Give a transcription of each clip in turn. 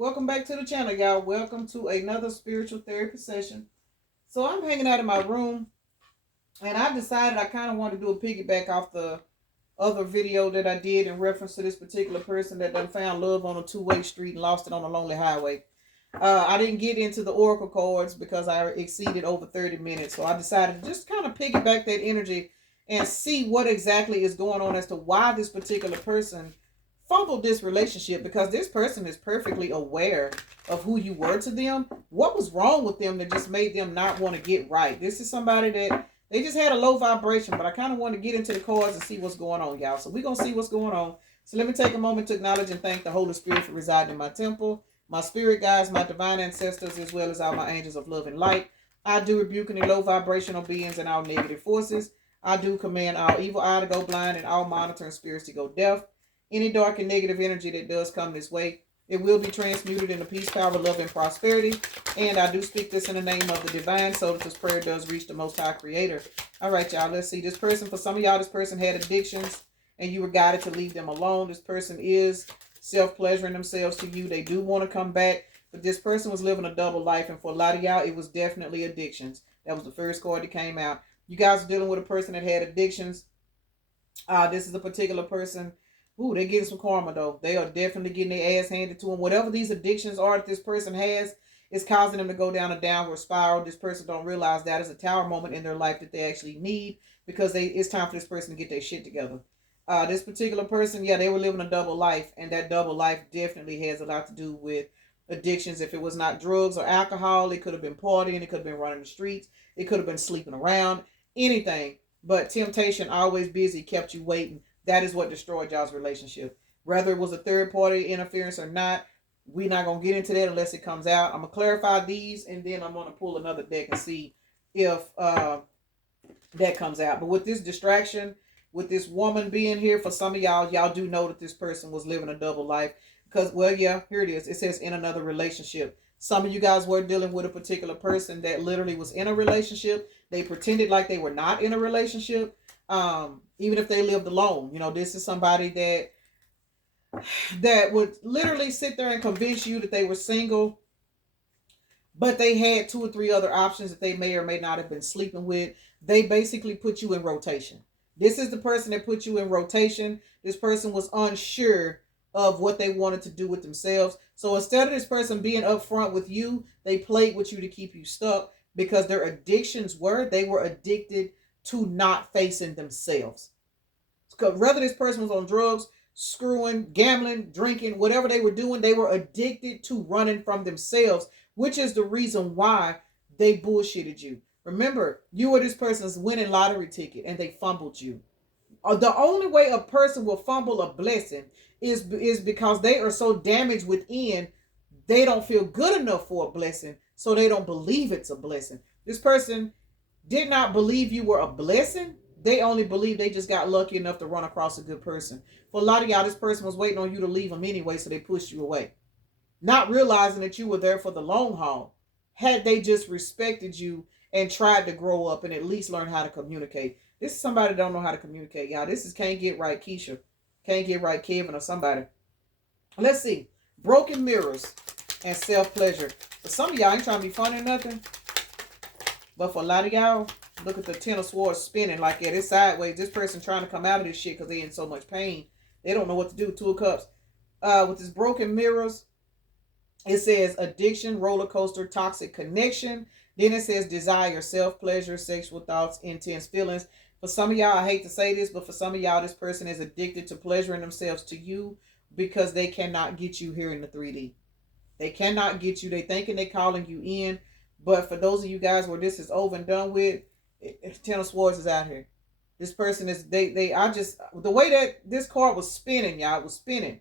Welcome back to the channel, y'all. Welcome to another spiritual therapy session. So I'm hanging out in my room, and I decided I kind of want to do a piggyback off the other video that I did in reference to this particular person that done found love on a two-way street and lost it on a lonely highway. I didn't get into the oracle cards because I exceeded over 30 minutes. So I decided to just kind of piggyback that energy and see what exactly is going on as to why this particular person fumbled this relationship, because this person is perfectly aware of who you were to them. What was wrong with them that just made them not want to get right? This is somebody that they just had a low vibration, but I kind of want to get into the cards and see what's going on, y'all. So we're going to see what's going on. So let me take a moment to acknowledge and thank the Holy Spirit for residing in my temple, my spirit guides, my divine ancestors, as well as all my angels of love and light. I do rebuke any low vibrational beings and all negative forces. I do command all evil eye to go blind and all monitoring spirits to go deaf. Any dark and negative energy that does come this way, it will be transmuted into peace, power, love, and prosperity. And I do speak this in the name of the divine, so that this prayer does reach the Most High Creator. All right, y'all, let's see. This person, for some of y'all, this person had addictions, and you were guided to leave them alone. This person is self-pleasuring themselves to you. They do want to come back, but this person was living a double life, and for a lot of y'all, it was definitely addictions. That was the first card that came out. You guys are dealing with a person that had addictions. This is a particular person. Ooh, they're getting some karma, though. They are definitely getting their ass handed to them. Whatever these addictions are that this person has is causing them to go down a downward spiral. This person don't realize that is a tower moment in their life that they actually need, because it's time for this person to get their shit together. This particular person, yeah, they were living a double life, and that double life definitely has a lot to do with addictions. If it was not drugs or alcohol, it could have been partying, it could have been running the streets, it could have been sleeping around, anything. But temptation, always busy, kept you waiting. That is what destroyed y'all's relationship. Whether it was a third party interference or not, we're not going to get into that unless it comes out. I'm going to clarify these, and then I'm going to pull another deck and see if that comes out. But with this distraction, with this woman being here, for some of y'all do know that this person was living a double life. Because, well, yeah, here it is. It says in another relationship. Some of you guys were dealing with a particular person that literally was in a relationship. They pretended like they were not in a relationship. Even if they lived alone. You know, this is somebody that would literally sit there and convince you that they were single, but they had two or three other options that they may or may not have been sleeping with. They basically put you in rotation. This is the person that put you in rotation. This person was unsure of what they wanted to do with themselves. So instead of this person being upfront with you, they played with you to keep you stuck, because their addictions they were addicted to not facing themselves. Whether this person was on drugs, screwing, gambling, drinking, whatever they were doing, they were addicted to running from themselves, which is the reason why they bullshitted you. Remember, you were this person's winning lottery ticket and they fumbled you. The only way a person will fumble a blessing is because they are so damaged within, they don't feel good enough for a blessing, so they don't believe it's a blessing. This person did not believe you were a blessing. They only believe they just got lucky enough to run across a good person. For a lot of y'all, this person was waiting on you to leave them anyway, so they pushed you away, not realizing that you were there for the long haul. Had they just respected you and tried to grow up and at least learn how to communicate. This is somebody that don't know how to communicate, y'all. This is Can't Get Right Keisha, Can't Get Right Kevin, or somebody. Let's see. Broken mirrors and self-pleasure. For some of y'all, ain't trying to be funny or nothing, but for a lot of y'all, look at the Ten of Swords spinning like that. It's sideways. This person trying to come out of this shit because they're in so much pain. They don't know what to do. Two of Cups. With this broken mirrors, it says addiction, roller coaster, toxic connection. Then it says desire, self-pleasure, sexual thoughts, intense feelings. For some of y'all, I hate to say this, but for some of y'all, this person is addicted to pleasuring themselves to you because they cannot get you here in the 3D. They cannot get you. They thinking they calling you in. But for those of you guys where this is over and done with, Ten of Swords is out here. This person is, the way that this card was spinning, y'all, it was spinning.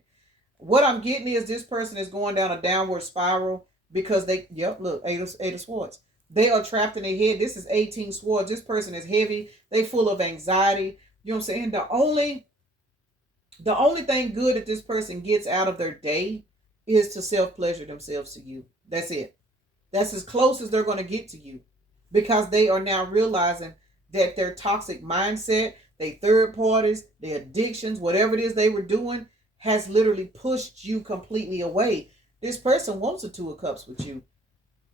What I'm getting is this person is going down a downward spiral because look, Eight of Swords. They are trapped in their head. This is 18 Swords. This person is heavy. They full of anxiety. You know what I'm saying? The only thing good that this person gets out of their day is to self-pleasure themselves to you. That's it. That's as close as they're going to get to you, because they are now realizing that their toxic mindset, their third parties, their addictions, whatever it is they were doing, has literally pushed you completely away. This person wants a two of cups with you.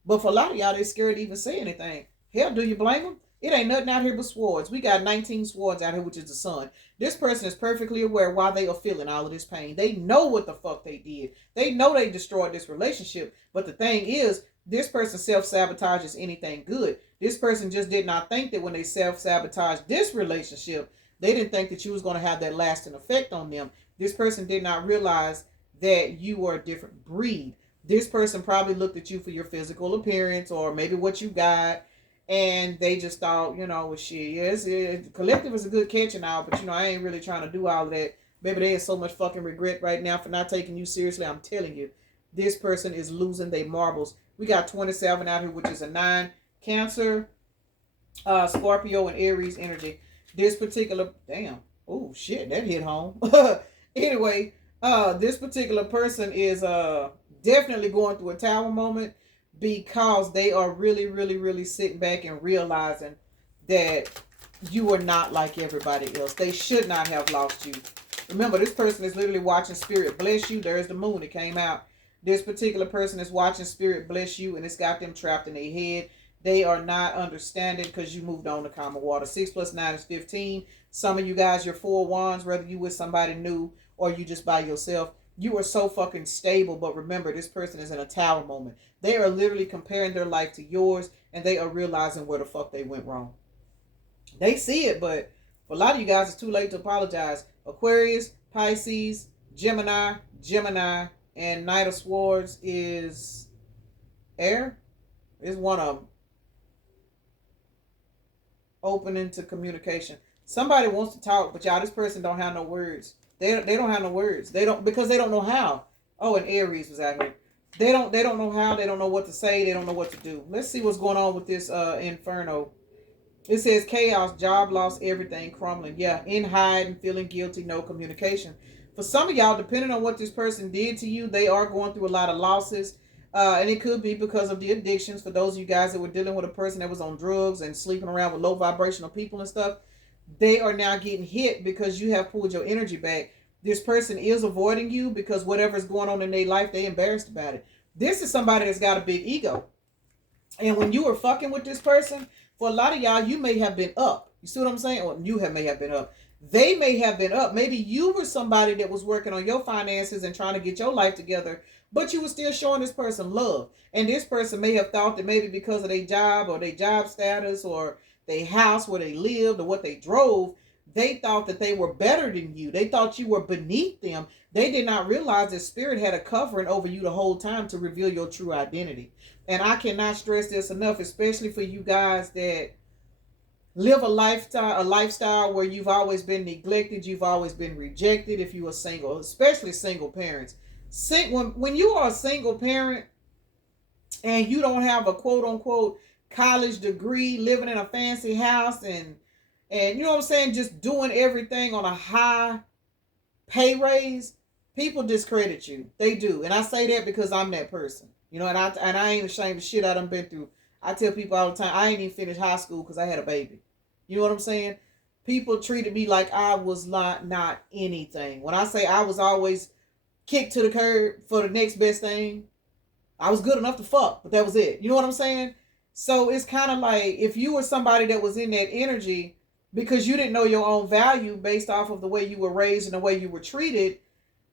But for a lot of y'all, they're scared to even say anything. Hell, do you blame them? It ain't nothing out here but swords. We got 19 swords out here, which is the sun. This person is perfectly aware why they are feeling all of this pain. They know what the fuck they did. They know they destroyed this relationship. But the thing is, this person self-sabotages anything good. This person just did not think that when they self-sabotaged this relationship, they didn't think that you was going to have that lasting effect on them. This person did not realize that you were a different breed. This person probably looked at you for your physical appearance or maybe what you got, and they just thought, well, shit, yes, collective is a good catch and all, but, I ain't really trying to do all of that. Maybe there is so much fucking regret right now for not taking you seriously. I'm telling you, this person is losing their marbles. We got 27 out here, which is a 9. Cancer, Scorpio, and Aries energy. This particular, damn, oh, shit, that hit home. Anyway, this particular person is definitely going through a tower moment because they are really, really, really sitting back and realizing that you are not like everybody else. They should not have lost you. Remember, this person is literally watching spirit bless you. There's the moon. It came out. This particular person is watching spirit bless you, and it's got them trapped in their head. They are not understanding because you moved on to common water. 6 + 9 is 15. Some of you guys, you're 4 wands, whether you with somebody new or you just by yourself. You are so fucking stable, but remember, this person is in a tower moment. They are literally comparing their life to yours, and they are realizing where the fuck they went wrong. They see it, but for a lot of you guys, it's too late to apologize. Aquarius, Pisces, Gemini, and Knight of Swords is air. Is one of them. Opening to communication. Somebody wants to talk, but y'all, this person don't have no words. They don't have no words. They don't, because they don't know how. Oh, and Aries was out here. They don't know how. They don't know what to say. They don't know what to do. Let's see what's going on with this Inferno. It says chaos, job loss, everything crumbling. Yeah, in hiding, feeling guilty, no communication. For some of y'all, depending on what this person did to you, they are going through a lot of losses. And it could be because of the addictions. For those of you guys that were dealing with a person that was on drugs and sleeping around with low vibrational people and stuff, they are now getting hit because you have pulled your energy back. This person is avoiding you because whatever's going on in their life, they're embarrassed about it. This is somebody that's got a big ego. And when you were fucking with this person, for a lot of y'all, you may have been up. You see what I'm saying? Or you may have been up. They may have been up. Maybe you were somebody that was working on your finances and trying to get your life together, but you were still showing this person love. And this person may have thought that maybe because of their job or their job status or their house where they lived or what they drove, they thought that they were better than you. They thought you were beneath them. They did not realize that spirit had a covering over you the whole time to reveal your true identity. And I cannot stress this enough, especially for you guys that live a lifestyle where you've always been neglected, you've always been rejected if you are single, especially single parents. When you are a single parent and you don't have a quote-unquote college degree, living in a fancy house and you know what I'm saying, just doing everything on a high pay raise, people discredit you. They do. And I say that because I'm that person. And I ain't ashamed of shit I done been through. I tell people all the time, I ain't even finished high school because I had a baby. You know what I'm saying? People treated me like I was not anything. When I say I was always kicked to the curb for the next best thing, I was good enough to fuck, but that was it. You know what I'm saying? So it's kind of like if you were somebody that was in that energy because you didn't know your own value based off of the way you were raised and the way you were treated,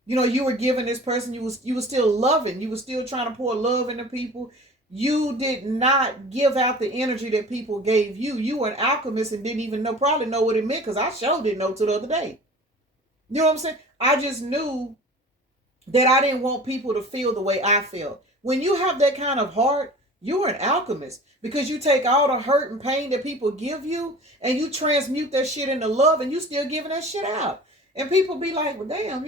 you were giving this person, you were still loving, you were still trying to pour love into people. You did not give out the energy that people gave you. You were an alchemist and didn't even probably know what it meant because I sure didn't know till the other day. You know what I'm saying? I just knew that I didn't want people to feel the way I felt. When you have that kind of heart, you're an alchemist because you take all the hurt and pain that people give you and you transmute that shit into love and you still giving that shit out. And people be like, well, damn,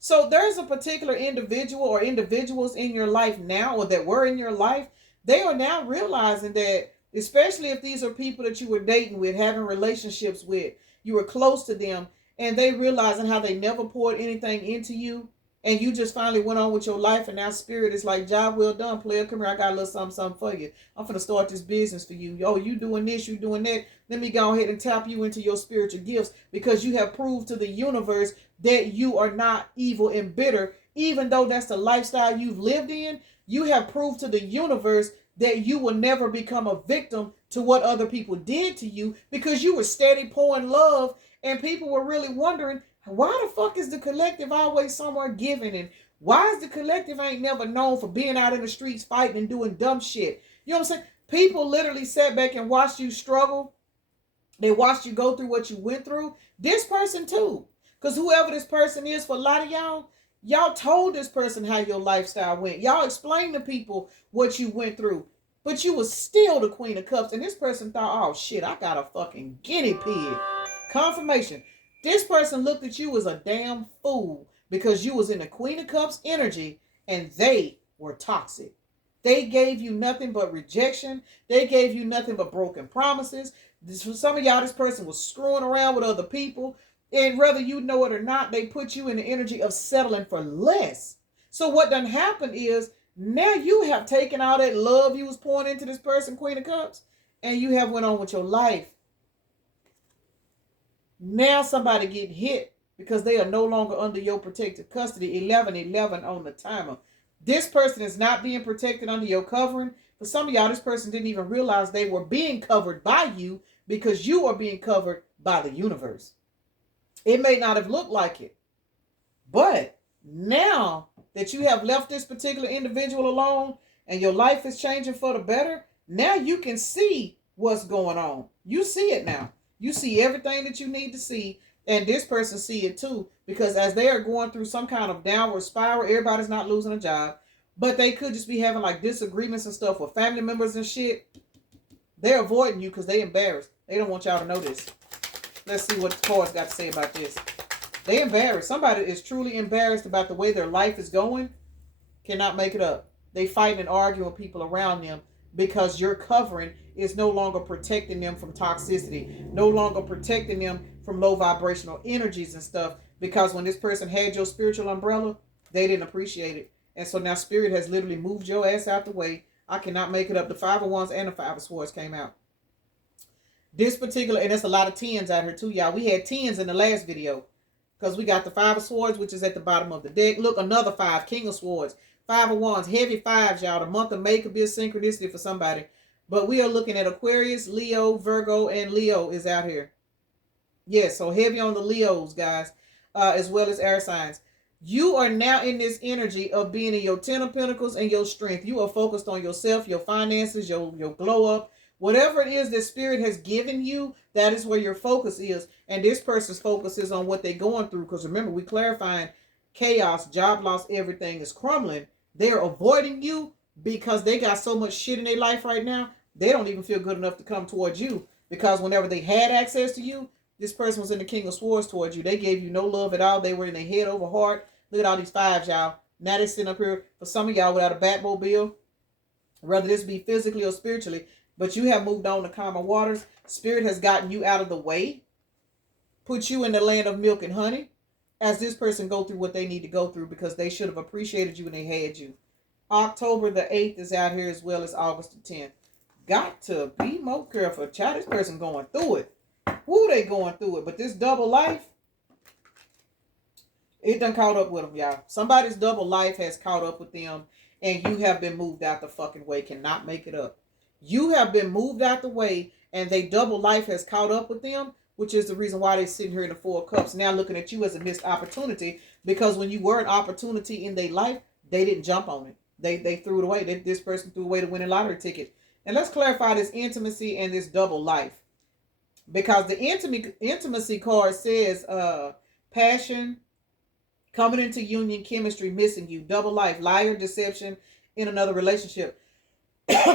So there's a particular individual or individuals in your life now or that were in your life. They are now realizing that, especially if these are people that you were dating with, having relationships with, you were close to them, and they realizing how they never poured anything into you, and you just finally went on with your life, and now spirit is like, job well done, player, come here, I got a little something for you. I'm finna start this business for you. Oh, you doing this, you doing that. Let me go ahead and tap you into your spiritual gifts because you have proved to the universe that you are not evil and bitter. even though that's the lifestyle you've lived in, you have proved to the universe that you will never become a victim to what other people did to you, because you were steady pouring love, and people were really wondering, why the fuck is the collective always somewhere giving, and why is the collective ain't never known for being out in the streets fighting and doing dumb shit? You know what I'm saying? People literally sat back and watched you struggle. They watched you go through what you went through. This person too. Because whoever this person is, for a lot of y'all, y'all told this person how your lifestyle went. Y'all explained to people what you went through. But you was still the Queen of Cups. And this person thought, oh shit, I got a fucking guinea pig. Confirmation. This person looked at you as a damn fool because you was in the Queen of Cups energy and they were toxic. They gave you nothing but rejection. They gave you nothing but broken promises. For some of y'all, this person was screwing around with other people. And whether you know it or not, they put you in the energy of settling for less. So what done happened is, now you have taken all that love you was pouring into this person, Queen of Cups, and you have went on with your life. Now somebody get hit because they are no longer under your protective custody. 11-11 on the timer. This person is not being protected under your covering. For some of y'all, this person didn't even realize they were being covered by you because you are being covered by the universe. It may not have looked like it, but now that you have left this particular individual alone and your life is changing for the better, now you can see what's going on. You see it now. You see everything that you need to see, and this person see it too, because as they are going through some kind of downward spiral, everybody's not losing a job, but they could just be having like disagreements and stuff with family members and shit. They're avoiding you because they embarrassed. They don't want y'all to know this. Let's see what the cards got to say about this. They embarrassed. Somebody is truly embarrassed about the way their life is going. Cannot make it up. They fight and argue with people around them because your covering is no longer protecting them from toxicity. No longer protecting them from low vibrational energies and stuff. Because when this person had your spiritual umbrella, they didn't appreciate it. And so now Spirit has literally moved your ass out the way. I cannot make it up. The Five of Wands and the Five of Swords came out. This particular, and there's a lot of tens out here too, y'all. We had tens in the last video. Because we got the Five of Swords, which is at the bottom of the deck. Look, another five, King of Swords. Five of Wands, heavy fives, y'all. The month of May could be a synchronicity for somebody. But we are looking at Aquarius, Leo, Virgo, and Leo is out here. Yes, so heavy on the Leos, guys, as well as air signs. You are now in this energy of being in your Ten of Pentacles and your strength. You are focused on yourself, your finances, your glow up. Whatever it is that Spirit has given you, that is where your focus is. And this person's focus is on what they're going through. Because remember, we clarifying chaos, job loss, everything is crumbling. They're avoiding you because they got so much shit in their life right now. They don't even feel good enough to come towards you. Because whenever they had access to you, this person was in the King of Swords towards you. They gave you no love at all. They were in their head over heart. Look at all these fives, y'all. Now they're sitting up here for some of y'all without a Batmobile. Whether this be physically or spiritually. But you have moved on to calmer waters. Spirit has gotten you out of the way. Put you in the land of milk and honey. As this person go through what they need to go through. Because they should have appreciated you when they had you. October the 8th is out here as well as August the 10th. Got to be more careful. Child, this person going through it. Woo, they going through it. But this double life, it done caught up with them, y'all. Somebody's double life has caught up with them. And you have been moved out the fucking way. Cannot make it up. You have been moved out the way, and they double life has caught up with them, which is the reason why they're sitting here in the Four of Cups, now looking at you as a missed opportunity, because when you were an opportunity in their life, they didn't jump on it. They threw it away. This person threw away the winning lottery ticket. And let's clarify this intimacy and this double life. Because the intimacy card says passion, coming into union, chemistry, missing you, double life, liar, deception in another relationship.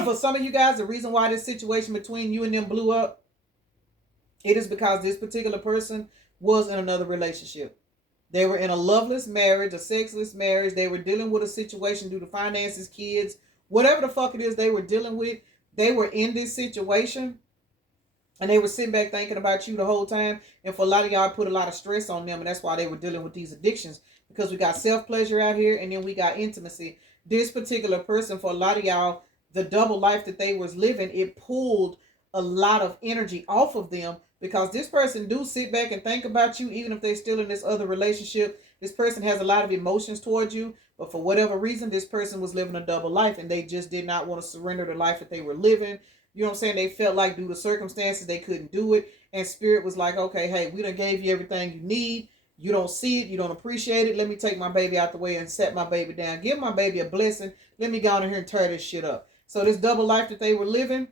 For some of you guys, the reason why this situation between you and them blew up, it is because this particular person was in another relationship. They were in a loveless marriage, a sexless marriage. They were dealing with a situation due to finances, kids, whatever the fuck it is they were dealing with. They were in this situation and they were sitting back thinking about you the whole time. And for a lot of y'all, put a lot of stress on them. And that's why they were dealing with these addictions, because we got self-pleasure out here and then we got intimacy. This particular person, for a lot of y'all, the double life that they was living, it pulled a lot of energy off of them, because this person do sit back and think about you, even if they're still in this other relationship. This person has a lot of emotions towards you, but for whatever reason, this person was living a double life and they just did not want to surrender the life that they were living. You know what I'm saying? They felt like due to circumstances, they couldn't do it. And spirit was like, okay, hey, we done gave you everything you need. You don't see it. You don't appreciate it. Let me take my baby out the way and set my baby down. Give my baby a blessing. Let me go on here and tear this shit up. So this double life that they were living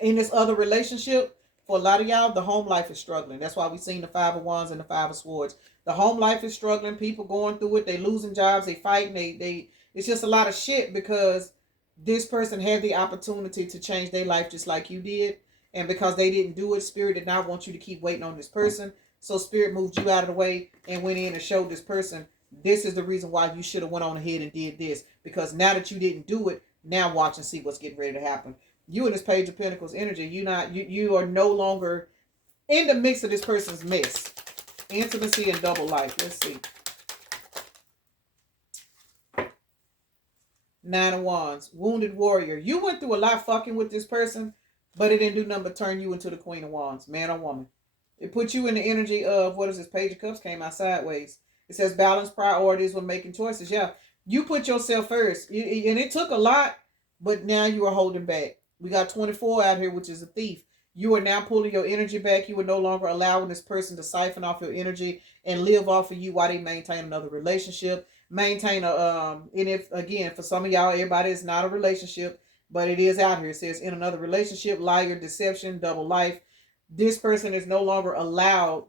in this other relationship, for a lot of y'all, the home life is struggling. That's why we seen the Five of Wands and the Five of Swords. The home life is struggling. People going through it. They losing jobs. They fighting. It's just a lot of shit because this person had the opportunity to change their life just like you did. And because they didn't do it, Spirit did not want you to keep waiting on this person. So Spirit moved you out of the way and went in and showed this person, this is the reason why you should have went on ahead and did this. Because now that you didn't do it, now watch and see what's getting ready to happen. You in this Page of Pentacles energy, you are no longer in the mix of this person's mess. Intimacy and double life. Let's see. Nine of Wands. Wounded warrior. You went through a lot fucking with this person, but it didn't do nothing but turn you into the Queen of Wands. Man or woman. It put you in the energy of, what is this? Page of Cups came out sideways. It says balance priorities when making choices. Yeah. You put yourself first. And it took a lot, but now you are holding back. We got 24 out here, which is a thief. You are now pulling your energy back. You are no longer allowing this person to siphon off your energy and live off of you while they maintain another relationship. Maintain and if, again, for some of y'all, everybody is not a relationship, but it is out here. It says in another relationship, liar, deception, double life. This person is no longer allowed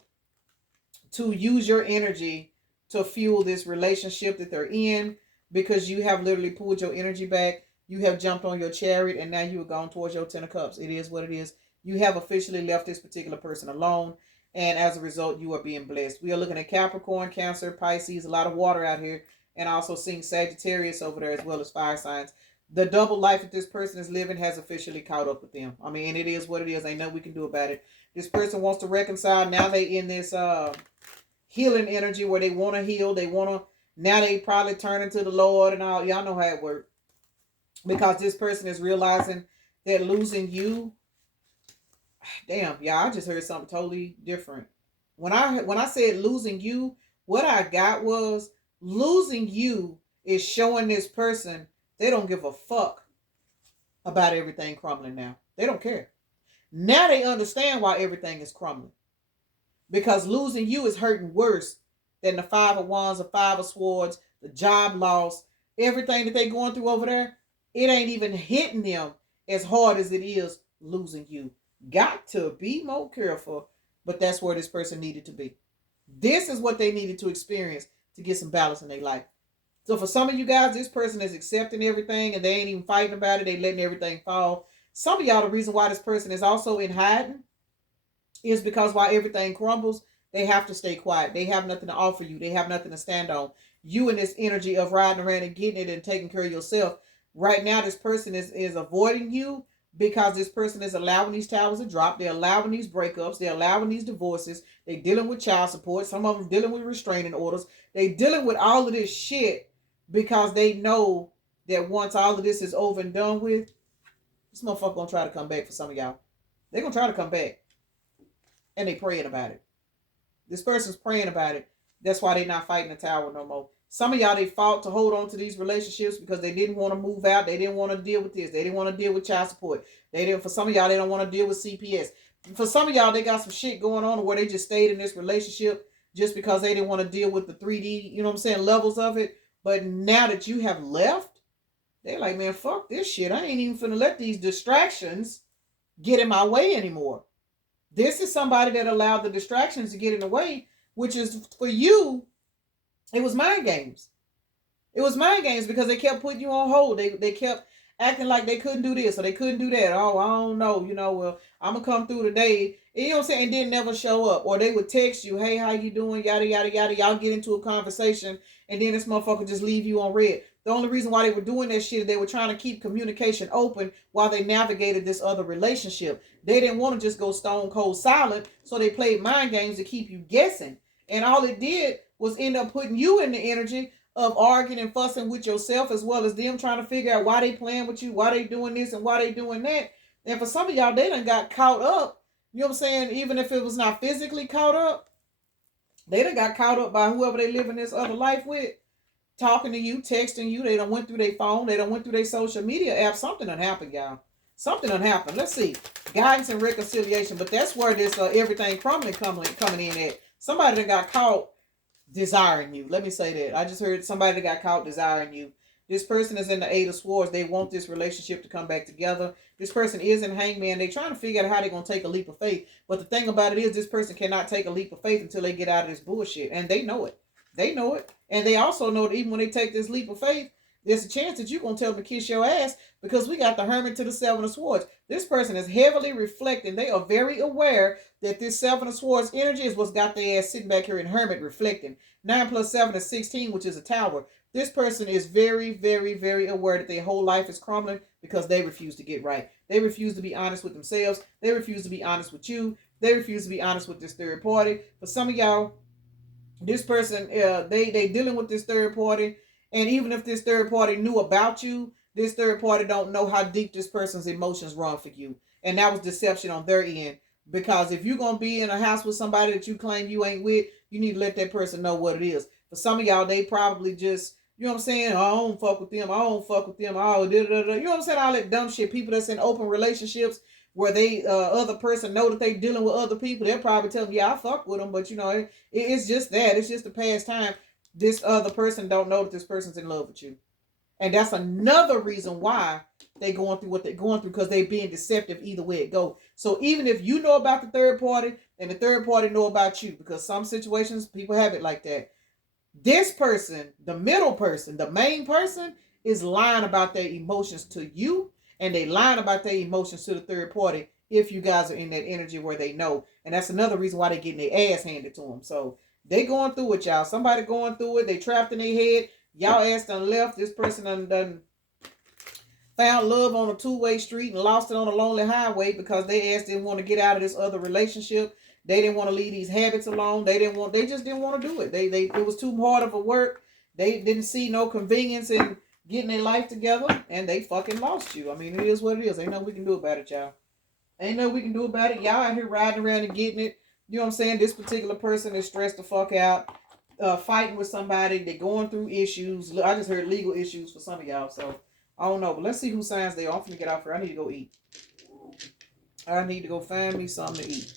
to use your energy to fuel this relationship that they're in because you have literally pulled your energy back. You have jumped on your chariot and now you are gone towards your Ten of Cups. It is what it is. You have officially left this particular person alone. And as a result, you are being blessed. We are looking at Capricorn, Cancer, Pisces, a lot of water out here. And also seeing Sagittarius over there as well as fire signs. The double life that this person is living has officially caught up with them. I mean, it is what it is. Ain't nothing we can do about it. This person wants to reconcile. Now they in this healing energy where they want to heal. Now they probably turning to the Lord and all. Y'all know how it works. Because this person is realizing that losing you. Damn, yeah, I just heard something totally different. When I said losing you, what I got was losing you is showing this person they don't give a fuck about everything crumbling now. They don't care. Now they understand why everything is crumbling. Because losing you is hurting worse than the Five of Wands, the Five of Swords, the job loss, everything that they going through over there. It ain't even hitting them as hard as it is losing you. Got to be more careful, but that's where this person needed to be. This is what they needed to experience to get some balance in their life. So for some of you guys, this person is accepting everything and they ain't even fighting about it. They letting everything fall. Some of y'all, the reason why this person is also in hiding is because while everything crumbles, they have to stay quiet. They have nothing to offer you. They have nothing to stand on. You in this energy of riding around and getting it and taking care of yourself. Right now, this person is avoiding you because this person is allowing these towers to drop. They're allowing these breakups. They're allowing these divorces. They're dealing with child support. Some of them dealing with restraining orders. They're dealing with all of this shit because they know that once all of this is over and done with, this motherfucker gonna try to come back for some of y'all. They're gonna try to come back. And they praying about it. This person's praying about it. That's why they're not fighting the tower no more. Some of y'all, they fought to hold on to these relationships because they didn't want to move out. They didn't want to deal with this. They didn't want to deal with child support. For some of y'all, they don't want to deal with CPS. For some of y'all, they got some shit going on where they just stayed in this relationship just because they didn't want to deal with the 3D, you know what I'm saying, levels of it. But now that you have left, they're like, man, fuck this shit. I ain't even finna let these distractions get in my way anymore. This is somebody that allowed the distractions to get in the way, which is for you, it was mind games. It was mind games because they kept putting you on hold. They kept acting like they couldn't do this or they couldn't do that. Oh, I don't know. Well, I'm going to come through today. You know what I'm saying? And then never show up. Or they would text you, hey, how you doing? Yada, yada, yada. Y'all get into a conversation and then this motherfucker just leave you on red. The only reason why they were doing that shit, they were trying to keep communication open while they navigated this other relationship. They didn't want to just go stone cold silent, so they played mind games to keep you guessing. And all it did was end up putting you in the energy of arguing and fussing with yourself as well as them trying to figure out why they playing with you, why they doing this and why they doing that. And for some of y'all, they done got caught up. You know what I'm saying? Even if it was not physically caught up, They done got caught up by whoever they live in this other life with, talking to you, texting you. They done went through their phone. They done went through their social media app. Something done happened, y'all. Something done happened. Let's see. Guidance and reconciliation. But that's where this everything crumbling coming in at. Somebody that got caught desiring you. Let me say that. I just heard somebody that got caught desiring you. This person is in the Eight of Swords. They want this relationship to come back together. This person is in Hangman. They're trying to figure out how they're going to take a leap of faith. But the thing about it is this person cannot take a leap of faith until they get out of this bullshit. And they know it. They know it. And they also know that even when they take this leap of faith, there's a chance that you're going to tell them to kiss your ass, because we got the Hermit to the Seven of Swords. This person is heavily reflecting. They are very aware that this Seven of Swords energy is what's got their ass sitting back here in Hermit reflecting. 9 plus 7 is 16, which is a tower. This person is very, very, very aware that their whole life is crumbling because they refuse to get right. They refuse to be honest with themselves. They refuse to be honest with you. They refuse to be honest with this third party. For some of y'all, this person, they dealing with this third party. And even if this third party knew about you, this third party don't know how deep this person's emotions run for you. And that was deception on their end. Because if you're going to be in a house with somebody that you claim you ain't with, you need to let that person know what it is. For some of y'all, they probably just, you know what I'm saying? Oh, I don't fuck with them. I don't fuck with them. Oh, da, da, da. You know what I'm saying? All that dumb shit. People that's in open relationships where they other person know that they dealing with other people, they'll probably tell them, yeah, I fuck with them. But, you know, it's just that. It's just a pastime. This other person don't know that this person's in love with you. And that's another reason why they going through what they're going through, because they being deceptive either way it go. So even if you know about the third party and the third party know about you, because some situations people have it like that, this person, the middle person, the main person, is lying about their emotions to you, and they lying about their emotions to the third party if you guys are in that energy where they know. And that's another reason why they getting their ass handed to them. So they going through it, y'all. Somebody going through it. They trapped in their head. Y'all ass done left. This person done found love on a two-way street and lost it on a lonely highway because they ass didn't want to get out of this other relationship. They didn't want to leave these habits alone. They just didn't want to do it. It was too hard of a work. They didn't see no convenience in getting their life together, and they fucking lost you. I mean, it is what it is. Ain't nothing we can do about it, y'all. Ain't nothing we can do about it. Y'all out here riding around and getting it. You know what I'm saying? This particular person is stressed the fuck out, fighting with somebody. They're going through issues. I just heard legal issues for some of y'all, so I don't know. But let's see whose signs they are. I'm finna get off here. I need to go eat. I need to go find me something to eat.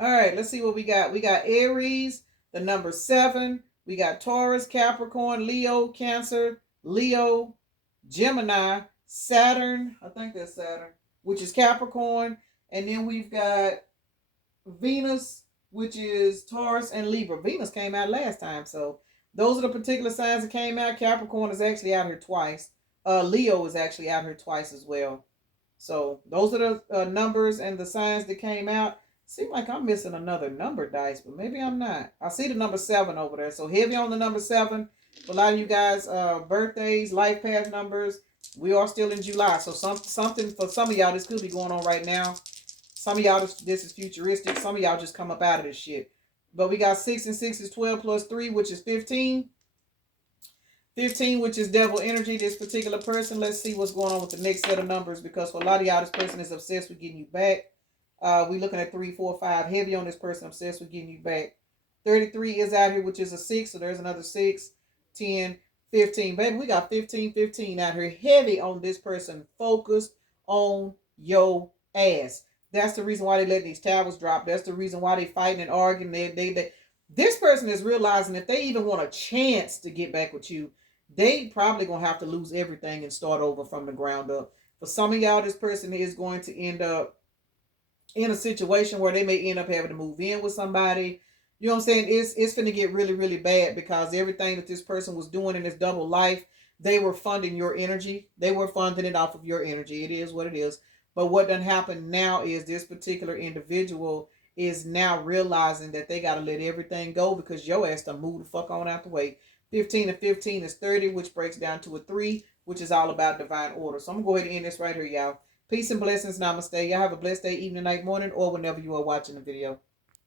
All right, let's see what we got. We got Aries, the number 7. We got Taurus, Capricorn, Leo, Cancer, Leo, Gemini, Saturn. I think that's Saturn, which is Capricorn. And then we've got Venus, which is Taurus and Libra. Venus came out last time. So those are the particular signs that came out. Capricorn is actually out here twice. Leo is actually out here twice as well. So those are the numbers and the signs that came out. Seems like I'm missing another number dice, but maybe I'm not. I see the number 7 over there. So heavy on the number 7. For a lot of you guys, birthdays, life path numbers, we are still in July. So something for some of y'all, this could be going on right now. Some of y'all, this is futuristic. Some of y'all just come up out of this shit. But we got 6 and 6 is 12 plus 3, which is 15. 15, which is devil energy. This particular person, let's see what's going on with the next set of numbers, because for a lot of y'all, this person is obsessed with getting you back. We looking at 3, 4, 5. Heavy on this person, obsessed with getting you back. 33 is out here, which is a 6. So there's another 6, 10, 15. Baby, we got 15, 15 out here. Heavy on this person, focused on your ass. That's the reason why they let these towers drop. That's the reason why they fighting and arguing. This person is realizing if they even want a chance to get back with you, they probably gonna have to lose everything and start over from the ground up. For some of y'all, this person is going to end up in a situation where they may end up having to move in with somebody. You know what I'm saying? It's finna get really, really bad, because everything that this person was doing in this double life, they were funding your energy. They were funding it off of your energy. It is what it is. But what done happened now is this particular individual is now realizing that they got to let everything go, because your ass done moved the fuck on out the way. 15 and 15 is 30, which breaks down to a 3, which is all about divine order. So I'm going to go ahead and end this right here, y'all. Peace and blessings. Namaste. Y'all have a blessed day, evening, night, morning, or whenever you are watching the video.